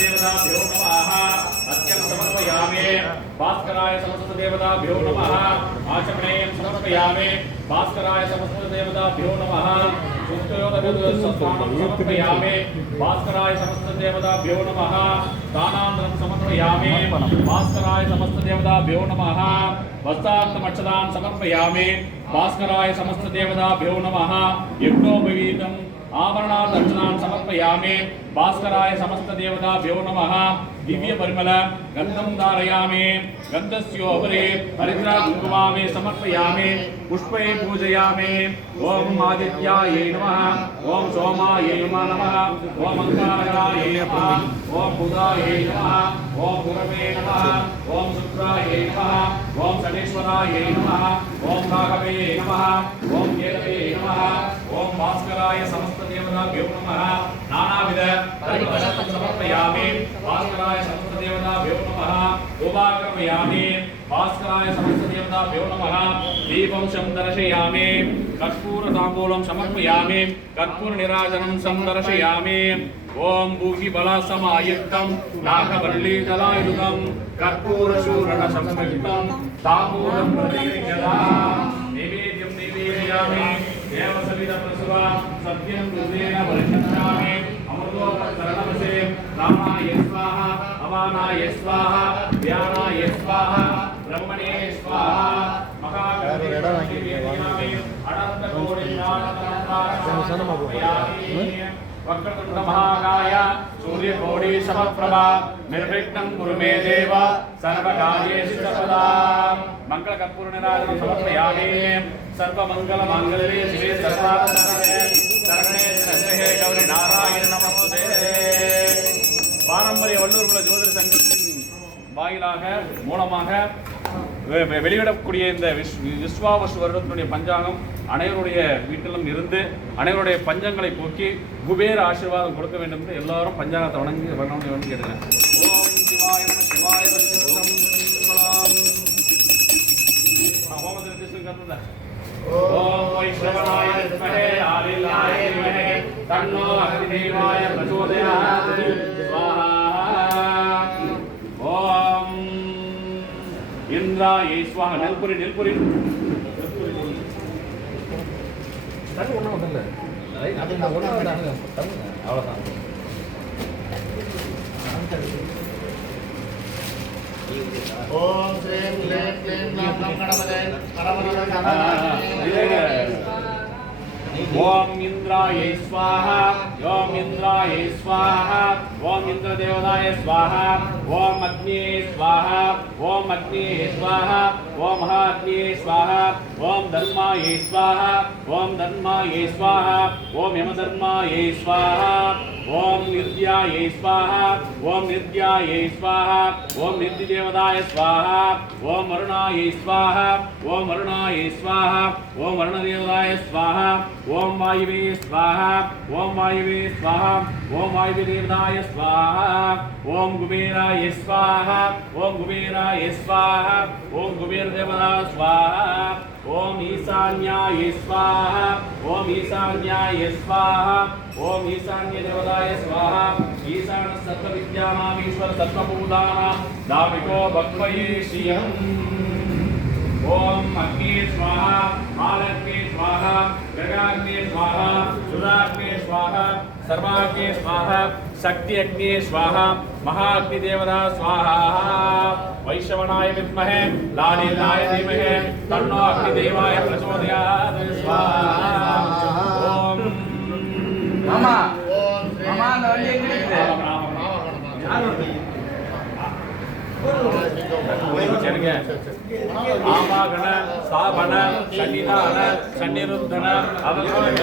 देवताभ्यो नमः अर्घ्यं समर्पयामि भास्कराय समस्त देवताभ्यो नमः आचमनीयं समर्पयामि भास्कराय समस्त देवताभ्यो नमः सुष्ठुयोगस्नानं समर्पयामि भास्कराय समस्त देवताभ्यो नमः दानान्तरं समर्पयामि भास्कराय समस्त देवताभ्यो नमः वस्त्रार्थमक्षतान् समर्पयामि भास्कराय समस्त देवताभ्यो नमः यज्ञोपवीतम् आवरणादर्शनान् समर्पयामि भास्कराय समस्त देवताभ्यो नमः दिव्य परिमल गन्धं धारयामि गन्धस्योपरि हरिद्रा कुङ्कुमामे समर्पयामि पुष्पे पूजयामि ओम आदित्याय नमः ओम सोमाय नमः ओम अंगारकाय नमः ओम बुधाय नमः ओम गुरवे नमः ओम शुक्राय नमः ओम शनेश्वराय नमः ओम राघवे नमः ओम केतवे नमः ओम भास्कराय समस्त देवताभ्यो नमः नानाविध समर्पयामि भास्कराय समस्त देवताभ्यो नमः उपाकर्मयामि भास्कराय समस्त देवताभ्यो नमः दीपं दर्शयामि कर्पूरताम्बूलं समर्पयामि कर्पूरनिराजनं संदर्शयामि ओम भूषिबलसमायुक्तं नागवल्लीदलायुधं कर्पूरशूरणसंयुक्तं ताम्बूलं प्रतिगृह्णामि नैवेद्यं निवेदयामि देवसविदप्रसुवा सत्यं दुर्देन परिषदामि अमृतोपकरणवसे रामाय स्वाहा अवानाय स्वाहा व्यानाय स्वाहा ब्रह्मणे स्वाहा महागणपति निवेदयामि अनन्तकोटिज्ञानतमन्त्रार्थमयामि वक्रतुण्ड महाकाय सूर्यकोटि समप्रभा निर्विघ्नं कुरु मे देव सर्वकार्येषु सर्वदा मंगल कर्पूर निराजनं समर्पयामि सर्वमंगल मांगल्ये शिवे सर्वार्थसाधके शरणे त्र्यंबके गौरी नारायण नमस्ते பாரம்பரிய வள்ளூர்குல ஜோதிட சங்கத்தின் வாயிலாக மூலமாக வெளியிடக்கூடிய இந்த விஸ்வாவசு வருடத்தினுடைய பஞ்சாங்கம் அனைவருடைய வீட்டிலும் இருந்து அனைவருடைய பஞ்சங்களை போக்கி குபேர ஆசீர்வாதம் கொடுக்க வேண்டும் என்று எல்லாரும் பஞ்சாங்கத்தை வணங்கி கேட்கிறேன். ஓம் சிவாய நம சிவாய ஓம் வைஷ்ணவாய வித்மஹே ஆதிலாய தீமஹி தன்னோ அக்னிதேவாய பிரச்சோதயாத் ஸ்வாஹா. ஓம் இந்திராய ஸ்வாஹா. நெல்புரி ओम श्रीं क्लीं क्लीं नमः गणपते ओम इंद्राय स्वाहा ओम इंद्राय स्वाहा ओम इंद्रदेवताय स्वाहा ओम अग्ने स्वाहा ओम अग्ने स्वाहा ओम महाअग्ने स्वाहा ओम धर्माय स्वाहा ओम धर्माय स्वाहा ओम यमधर्माय स्वाहा ओम निर्द्याय स्वाहा ओम निर्द्याय स्वाहा ओम निर्दिदेवताय स्वाहा ओम वरुणाय स्वाहा ओम वरुणाय स्वाहा ओम वरुणदेवताय स्वाहा ओम वायुवे स्वाहा ओम वायुवे स्वाहा ओम वायुदेवताय स्वाहा ओम कुबेराय स्वाहा ओम कुबेराय स्वाहा ओम कुबेरदेवताय स्वाहा ओम ईशान्याय स्वाहा ओम ईशान्याय स्वाहा ओम ईशान्य देवताय स्वाहा ईशान सर्वविद्यानामीश्वर सर्वभूतानां दामिको भक्त्वये श्रियम् ओम अग्नि स्वाहा मालग्नि स्वाहा गगाग्नि स्वाहा सुराग्नि स्वाहा सर्वाग्नि स्वाहा शक्ति अग्नि स्वाहा महाअग्नि देवता स्वाहा वैश्रवणाय विद्महे लालिलाय धीमहि तन्नो अग्निदेवाय प्रचोदयात् स्वाहा. ओम मामा मामा लौली इकडे आवागण स्थापन सन्निधान सन्निरुद्धन अवगण